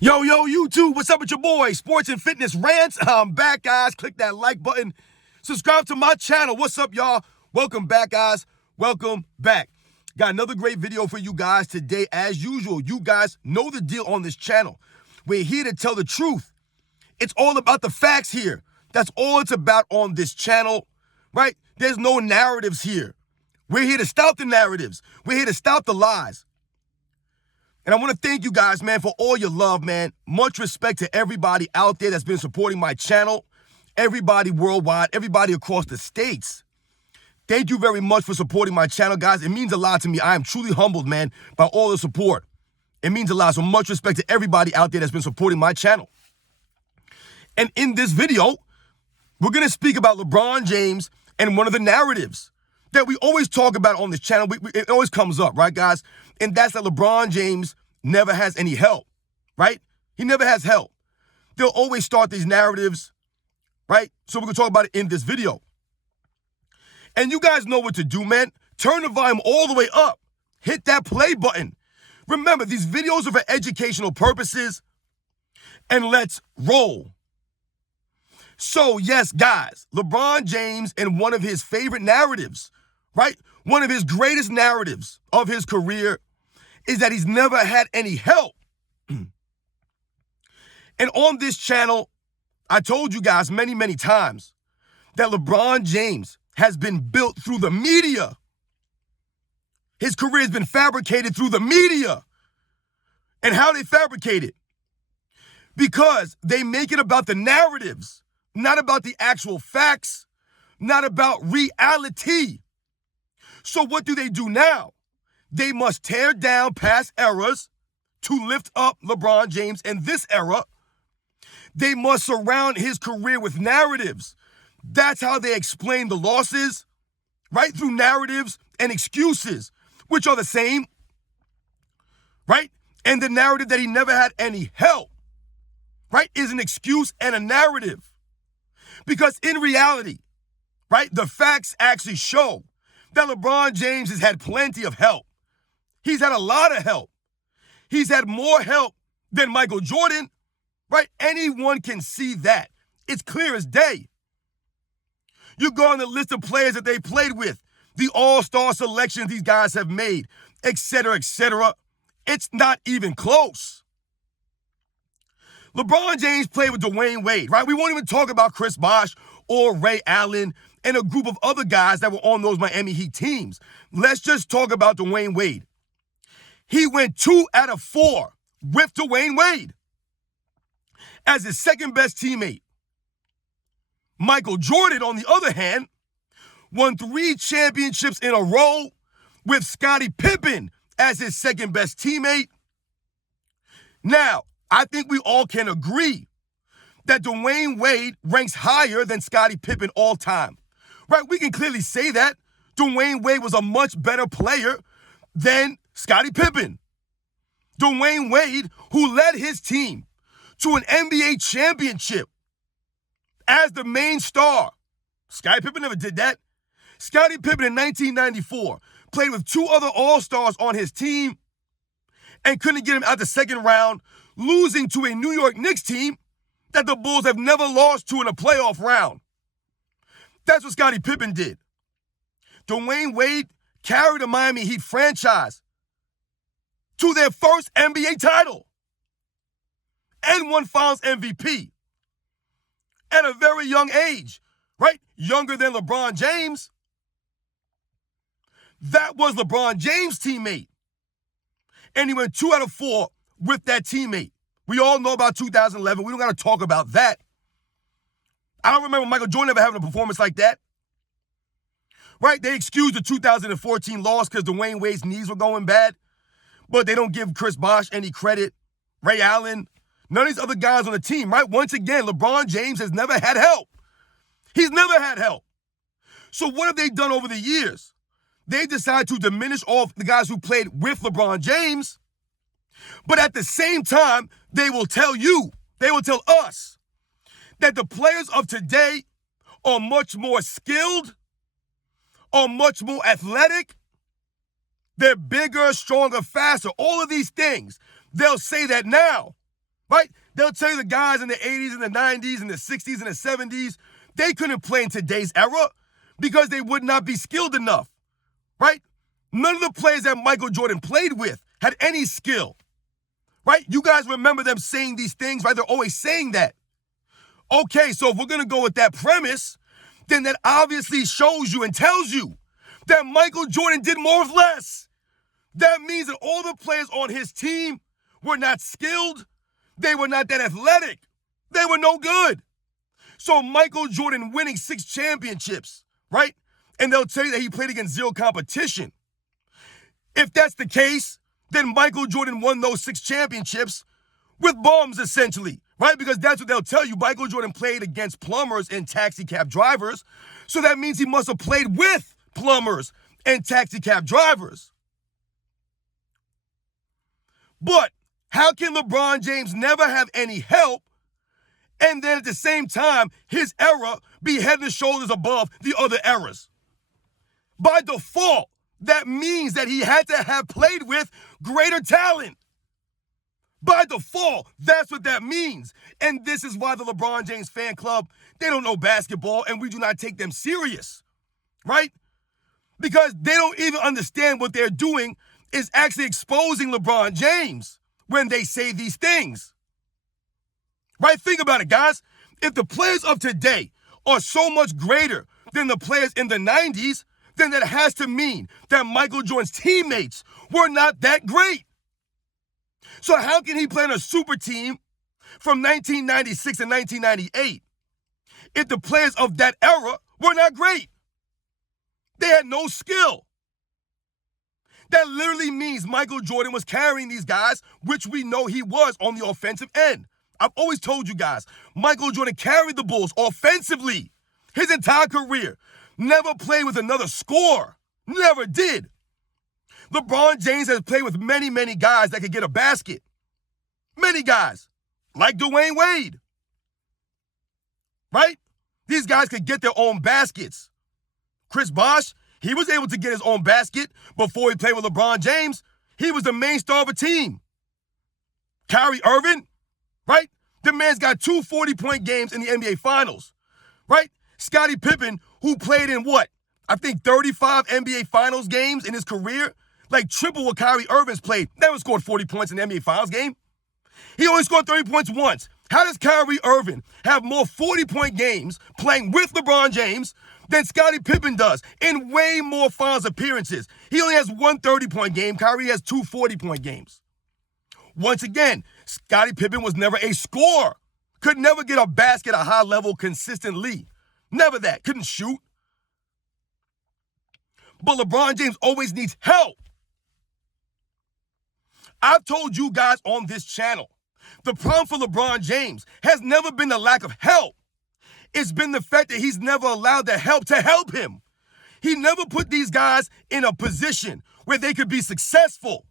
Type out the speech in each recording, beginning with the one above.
Yo, YouTube, what's up with your boy? Sports and Fitness Rants. I'm back, guys. Click that like button. Subscribe to my channel. What's up, y'all? Welcome back, guys. Welcome back. Got another great video for you guys today. As usual, you guys know the deal on this channel. We're here to tell the truth. It's all about the facts here. That's all it's about on this channel, right? There's no narratives here. We're here to stop the narratives. We're here to stop the lies. And I want to thank you guys, man, for all your love, man. Much respect to everybody out there that's been supporting my channel, everybody worldwide, everybody across the states. Thank you very much for supporting my channel, guys. It means a lot to me. I am truly humbled, man, by all the support. It means a lot. So much respect to everybody out there that's been supporting my channel. And in this video, we're going to speak about LeBron James and one of the narratives that we always talk about on this channel. It always comes up, right, guys? And that's that LeBron James never has any help, right? He never has help. They'll always start these narratives, right? So we're going to talk about it in this video. And you guys know what to do, man. Turn the volume all the way up. Hit that play button. Remember, these videos are for educational purposes. And let's roll. So, yes, guys, LeBron James and one of his favorite narratives, right? One of his greatest narratives of his career is that he's never had any help. And on this channel, I told you guys many, many times that LeBron James has been built through the media. His career has been fabricated through the media. And how they fabricate it? Because they make it about the narratives, not about the actual facts, not about reality. So what do they do now? They must tear down past eras to lift up LeBron James in this era. They must surround his career with narratives. That's how they explain the losses, right? Through narratives and excuses, which are the same, right? And the narrative that he never had any help, right, is an excuse and a narrative. Because in reality, right, the facts actually show that LeBron James has had plenty of help. He's had a lot of help. He's had more help than Michael Jordan, right? Anyone can see that. It's clear as day. You go on the list of players that they played with, the all-star selections these guys have made, etc., etc. It's not even close. LeBron James played with Dwayne Wade, right? We won't even talk about Chris Bosh or Ray Allen and a group of other guys that were on those Miami Heat teams. Let's just talk about Dwayne Wade. He went 2 out of 4 with Dwayne Wade as his second best teammate. Michael Jordan, on the other hand, won 3 championships in a row with Scottie Pippen as his second best teammate. Now, I think we all can agree that Dwayne Wade ranks higher than Scottie Pippen all time, right? We can clearly say that Dwayne Wade was a much better player than Scottie Pippen. Dwayne Wade, who led his team to an NBA championship as the main star. Scottie Pippen never did that. Scottie Pippen in 1994 played with 2 other All-Stars on his team and couldn't get him out the second round, losing to a New York Knicks team that the Bulls have never lost to in a playoff round. That's what Scottie Pippen did. Dwayne Wade carried the Miami Heat franchise to their first NBA title and won Finals MVP at a very young age, right? Younger than LeBron James. That was LeBron James' teammate. And he went 2 out of 4 with that teammate. We all know about 2011. We don't got to talk about that. I don't remember Michael Jordan ever having a performance like that. Right? They excused the 2014 loss because Dwayne Wade's knees were going bad. But they don't give Chris Bosh any credit. Ray Allen. None of these other guys on the team, right? Once again, LeBron James has never had help. He's never had help. So what have they done over the years? They decided to diminish all the guys who played with LeBron James. But at the same time, they will tell you, they will tell us that the players of today are much more skilled, are much more athletic. They're bigger, stronger, faster, all of these things. They'll say that now. right? They'll tell you the guys in the 80s and the 90s and the 60s and the 70s, they couldn't play in today's era because they would not be skilled enough, right? None of the players that Michael Jordan played with had any skill, right? You guys remember them saying these things, right? They're always saying that. Okay, so if we're going to go with that premise, then that obviously shows you and tells you that Michael Jordan did more with less. That means that all the players on his team were not skilled. They were not that athletic. They were no good. So Michael Jordan winning 6 championships, right? And they'll tell you that he played against zero competition. If that's the case, then Michael Jordan won those 6 championships with bums, essentially, right? Because that's what they'll tell you. Michael Jordan played against plumbers and taxi cab drivers. So that means he must have played with plumbers and taxi cab drivers. But how can LeBron James never have any help and then at the same time, his era be head and shoulders above the other eras? By default, that means that he had to have played with greater talent. By default, that's what that means. And this is why the LeBron James fan club, they don't know basketball and we do not take them serious, right? Because they don't even understand what they're doing is actually exposing LeBron James when they say these things. Right? Think about it, guys. If the players of today are so much greater than the players in the 90s, then that has to mean that Michael Jordan's teammates were not that great. So how can he play on a super team from 1996 and 1998 if the players of that era were not great? They had no skill. That literally means Michael Jordan was carrying these guys, which we know he was on the offensive end. I've always told you guys, Michael Jordan carried the Bulls offensively his entire career. Never played with another scorer. Never did. LeBron James has played with many, many guys that could get a basket. Many guys, like Dwayne Wade. Right? These guys could get their own baskets. Chris Bosh, he was able to get his own basket before he played with LeBron James. He was the main star of a team. Kyrie Irving, right? The man's got 2 40-point games in the NBA Finals, right? Scottie Pippen, who played in what? I think 35 NBA Finals games in his career, like triple what Kyrie Irving's played. Never scored 40 points in the NBA Finals game. He only scored 30 points once. How does Kyrie Irving have more 40-point games playing with LeBron James than Scottie Pippen does in way more finals appearances? He only has 1 30-point game. Kyrie has 2 40-point games. Once again, Scottie Pippen was never a scorer. Could never get a basket at a high level consistently. Never that. Couldn't shoot. But LeBron James always needs help. I've told you guys on this channel, the problem for LeBron James has never been the lack of help. It's been the fact that he's never allowed the help to help him. He never put these guys in a position where they could be successful,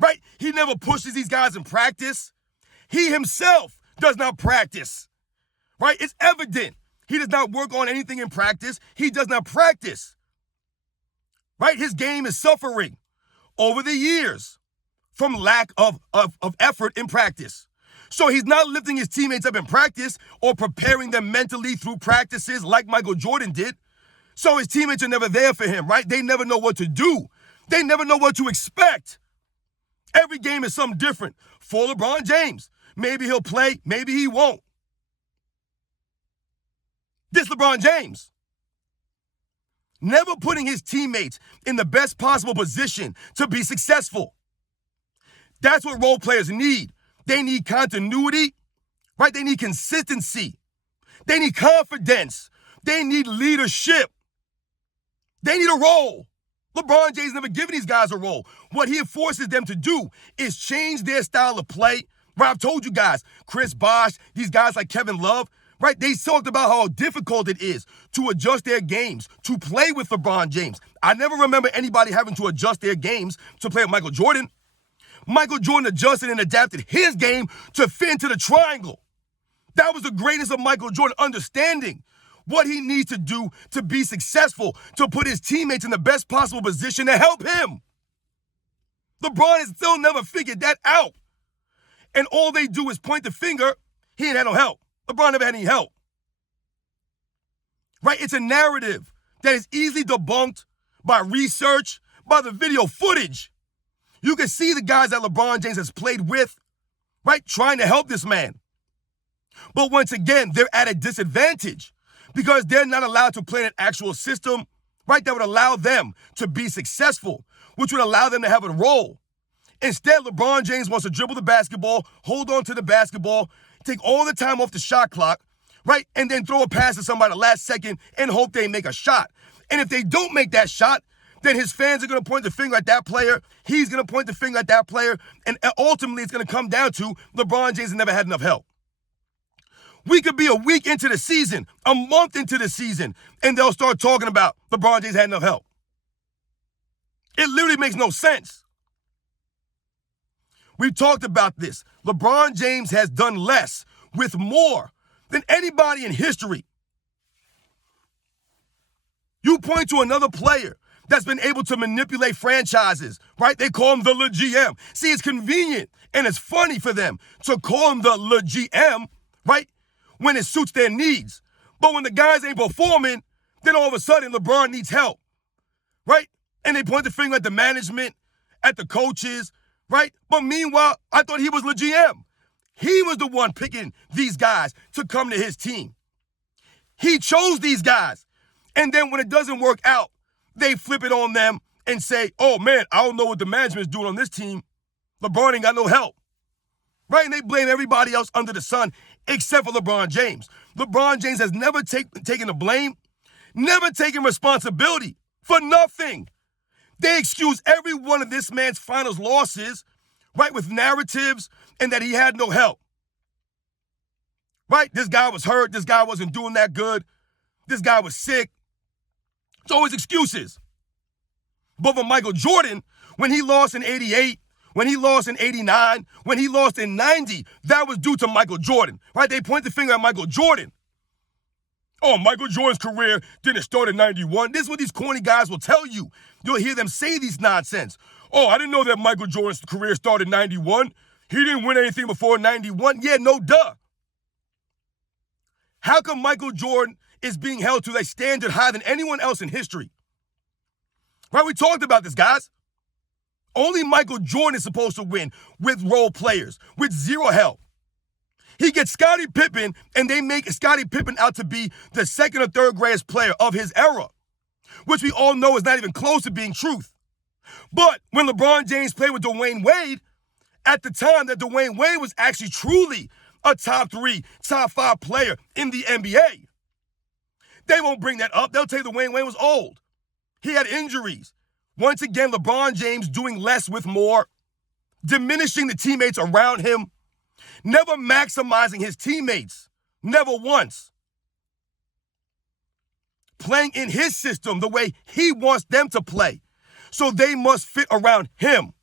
right? He never pushes these guys in practice. He himself does not practice, right? It's evident. He does not work on anything in practice. He does not practice, right? His game is suffering over the years from lack of effort in practice. So he's not lifting his teammates up in practice or preparing them mentally through practices like Michael Jordan did. So his teammates are never there for him, right? They never know what to do. They never know what to expect. Every game is something different for LeBron James. Maybe he'll play, maybe he won't. This LeBron James, never putting his teammates in the best possible position to be successful. That's what role players need. They need continuity, right? They need consistency. They need confidence. They need leadership. They need a role. LeBron James never given these guys a role. What he forces them to do is change their style of play. Right? I've told you guys, Chris Bosh, these guys like Kevin Love, right? They talked about how difficult it is to adjust their games, to play with LeBron James. I never remember anybody having to adjust their games to play with Michael Jordan. Michael Jordan adjusted and adapted his game to fit into the triangle. That was the greatness of Michael Jordan, understanding what he needs to do to be successful, to put his teammates in the best possible position to help him. LeBron has still never figured that out. and all they do is point the finger, he ain't had no help. LeBron never had any help. Right? It's a narrative that is easily debunked by research, by the video footage. You can see the guys that LeBron James has played with, right, trying to help this man. But once again, they're at a disadvantage because they're not allowed to play in an actual system, right, that would allow them to be successful, which would allow them to have a role. Instead, LeBron James wants to dribble the basketball, hold on to the basketball, take all the time off the shot clock, right, and then throw a pass to somebody the last second and hope they make a shot. And if they don't make that shot, then his fans are going to point the finger at that player. He's going to point the finger at that player. And ultimately, it's going to come down to LeBron James has never had enough help. We could be a week into the season, a month into the season, and they'll start talking about LeBron James had enough help. It literally makes no sense. We've talked about this. LeBron James has done less with more than anybody in history. You point to another player that's been able to manipulate franchises, right? They call him the GM. See, it's convenient and it's funny for them to call him the GM, right, when it suits their needs. But when the guys ain't performing, then all of a sudden LeBron needs help, right? And they point the finger at the management, at the coaches, right? But meanwhile, I thought he was the GM. He was the one picking these guys to come to his team. He chose these guys. And then when it doesn't work out, they flip it on them and say, oh man, I don't know what the management is doing on this team. LeBron ain't got no help. Right? And they blame everybody else under the sun except for LeBron James. LeBron James has never taken the blame, never taken responsibility for nothing. They excuse every one of this man's finals losses, right, with narratives and that he had no help. Right? This guy was hurt. This guy wasn't doing that good. This guy was sick. It's always excuses. But for Michael Jordan, when he lost in 88, when he lost in 89, when he lost in 90, that was due to Michael Jordan, right? They point the finger at Michael Jordan. Oh, Michael Jordan's career didn't start in 91. This is what these corny guys will tell you. You'll hear them say these nonsense. Oh, I didn't know that Michael Jordan's career started in 91. He didn't win anything before 91. Yeah, no duh. How come Michael Jordan is being held to a standard higher than anyone else in history? Right, we talked about this, guys. Only Michael Jordan is supposed to win with role players, with zero help. He gets Scottie Pippen, and they make Scottie Pippen out to be the second or third greatest player of his era, which we all know is not even close to being truth. But when LeBron James played with Dwayne Wade, at the time that Dwayne Wade was actually truly a top 3, top 5 player in the NBA, they won't bring that up. They'll tell you Dwayne Wade was old. He had injuries. Once again, LeBron James doing less with more, diminishing the teammates around him, never maximizing his teammates, never once. Playing in his system the way he wants them to play. So they must fit around him.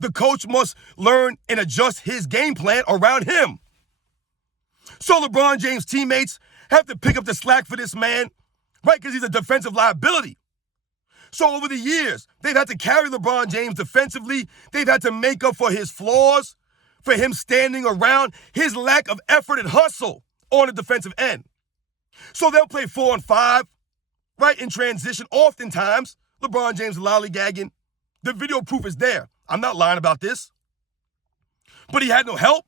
The coach must learn and adjust his game plan around him. So LeBron James' teammates have to pick up the slack for this man, right? Because he's a defensive liability. So over the years, they've had to carry LeBron James defensively. They've had to make up for his flaws, for him standing around, his lack of effort and hustle on the defensive end. So they'll play 4-on-5, right, in transition. Oftentimes, LeBron James lollygagging. The video proof is there. I'm not lying about this. But he had no help.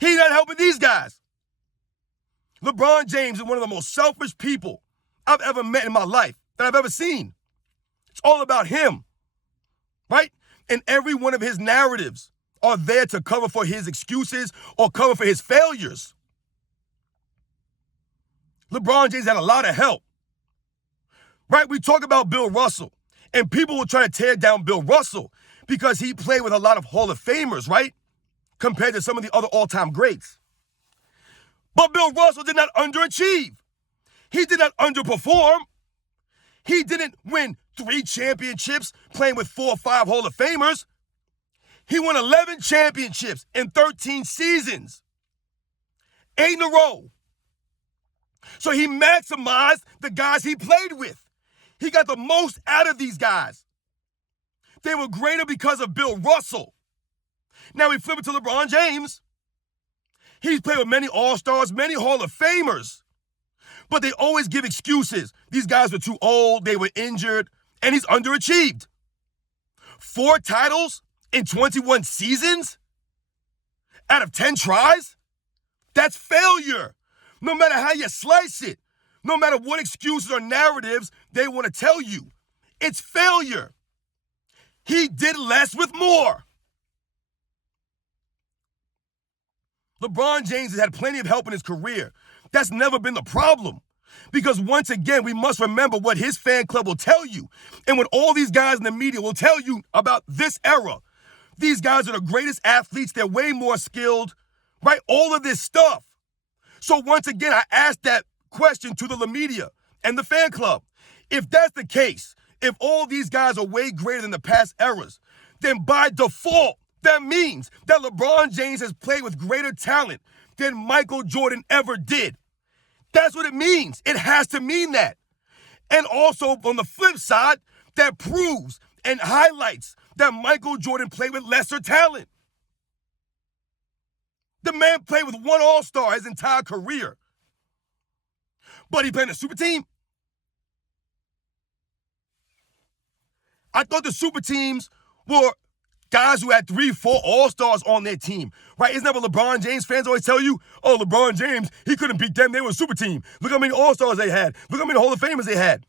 He's not helping these guys. LeBron James is one of the most selfish people I've ever met in my life, that I've ever seen. It's all about him, right? And every one of his narratives are there to cover for his excuses or cover for his failures. LeBron James had a lot of help, right? We talk about Bill Russell, and people will try to tear down Bill Russell because he played with a lot of Hall of Famers, right? Compared to some of the other all-time greats. But Bill Russell did not underachieve. He did not underperform. He didn't win 3 championships playing with 4 or 5 Hall of Famers. He won 11 championships in 13 seasons. 8 in a row. So he maximized the guys he played with. He got the most out of these guys. They were greater because of Bill Russell. Now we flip it to LeBron James. He's played with many All-Stars, many Hall of Famers. But they always give excuses. These guys were too old, they were injured, and he's underachieved. 4 titles in 21 seasons? Out of 10 tries? That's failure. No matter how you slice it, no matter what excuses or narratives they want to tell you, it's failure. He did less with more. LeBron James has had plenty of help in his career. That's never been the problem. Because once again, we must remember what his fan club will tell you and what all these guys in the media will tell you about this era. These guys are the greatest athletes. They're way more skilled, right? All of this stuff. So once again, I asked that question to the media and the fan club. If that's the case, if all these guys are way greater than the past eras, then by default, that means that LeBron James has played with greater talent than Michael Jordan ever did. That's what it means. It has to mean that. And also, on the flip side, that proves and highlights that Michael Jordan played with lesser talent. The man played with 1 All-Star his entire career. But he played in a super team. I thought the super teams were guys who had 3, 4 All-Stars on their team, right? Isn't that what LeBron James fans always tell you? Oh, LeBron James, he couldn't beat them. They were a super team. Look how many All-Stars they had. Look how many Hall of Famers they had.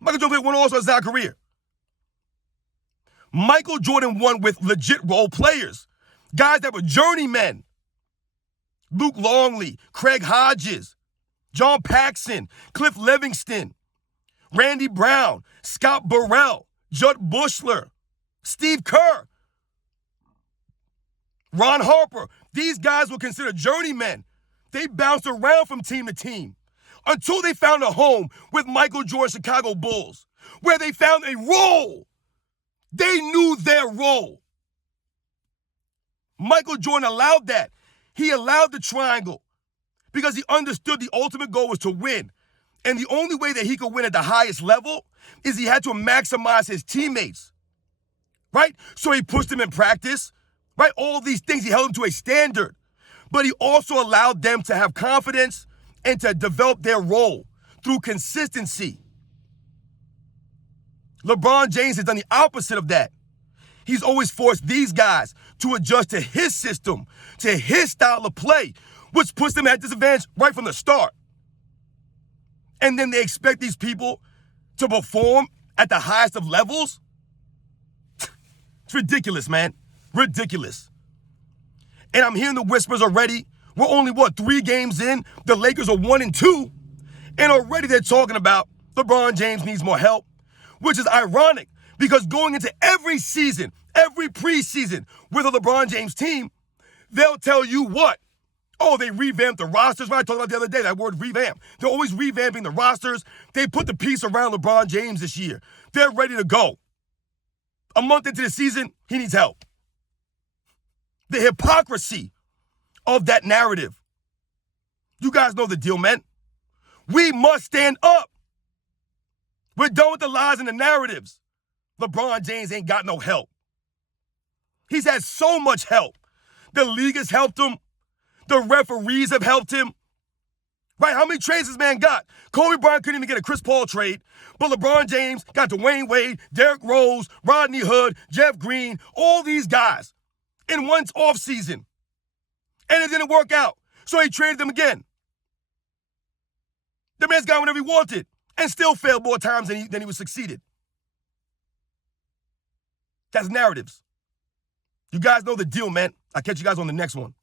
Michael Jordan played 1 All-Star his entire career. Michael Jordan won with legit role players, guys that were journeymen. Luke Longley, Craig Hodges, John Paxson, Cliff Livingston, Randy Brown, Scott Burrell, Judd Bushler, Steve Kerr, Ron Harper. These guys were considered journeymen. They bounced around from team to team until they found a home with Michael Jordan's Chicago Bulls, where they found a role. They knew their role. Michael Jordan allowed that. He allowed the triangle because he understood the ultimate goal was to win. And the only way that he could win at the highest level is he had to maximize his teammates, right? So he pushed them in practice, right? All these things, he held them to a standard. But he also allowed them to have confidence and to develop their role through consistency. LeBron James has done the opposite of that. He's always forced these guys to adjust to his system, to his style of play, which puts them at disadvantage right from the start. And then they expect these people to perform at the highest of levels? It's ridiculous, man. Ridiculous. And I'm hearing the whispers already. We're only, 3 games in? The Lakers are 1-2. And already they're talking about LeBron James needs more help, which is ironic because going into every season, every preseason with a LeBron James team, they'll tell you what? Oh, they revamped the rosters. Right? I talked about the other day, that word revamp. They're always revamping the rosters. They put the piece around LeBron James this year. They're ready to go. A month into the season, he needs help. The hypocrisy of that narrative. You guys know the deal, man. We must stand up. We're done with the lies and the narratives. LeBron James ain't got no help. He's had so much help. The league has helped him. The referees have helped him. Right? How many trades this man got? Kobe Bryant couldn't even get a Chris Paul trade, but LeBron James got Dwayne Wade, Derrick Rose, Rodney Hood, Jeff Green, all these guys in one offseason. And it didn't work out, so he traded them again. The man's got whatever he wanted and still failed more times than he was succeeded. That's narratives. You guys know the deal, man. I'll catch you guys on the next one.